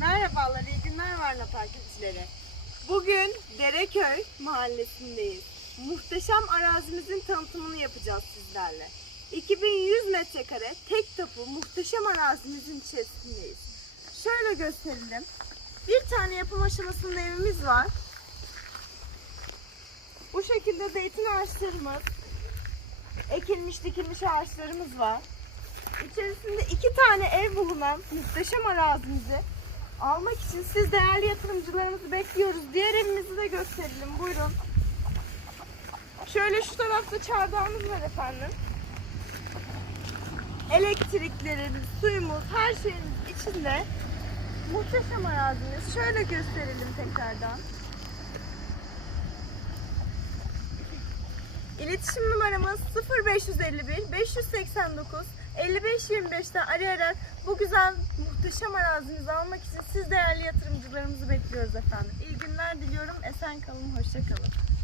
Merhabalar, iyi günler Varna takipçileri. Bugün Dereköy mahallesindeyiz. Muhteşem arazimizin tanıtımını yapacağız sizlerle. 2100 metrekare tek tapu muhteşem arazimizin içerisindeyiz. Şöyle gösterelim. Bir tane yapım aşamasında evimiz var. Bu şekilde zeytin ağaçlarımız, ekilmiş dikilmiş ağaçlarımız var. İçerisinde iki tane ev bulunan muhteşem arazimizi almak için siz değerli yatırımcılarımızı bekliyoruz. Diğer evimizi de gösterelim. Buyurun. Şöyle şu tarafta çardağımız var efendim. Elektriklerimiz, suyumuz, her şeyimiz içinde. Muhteşem arazimiz. Şöyle gösterelim tekrardan. İletişim numaramız 0551 589 5525'ten arayarak bu güzel muhteşem arazimizi almak için siz değerli yatırımcılarımızı bekliyoruz efendim. İyi günler diliyorum. Esen kalın, hoşça kalın.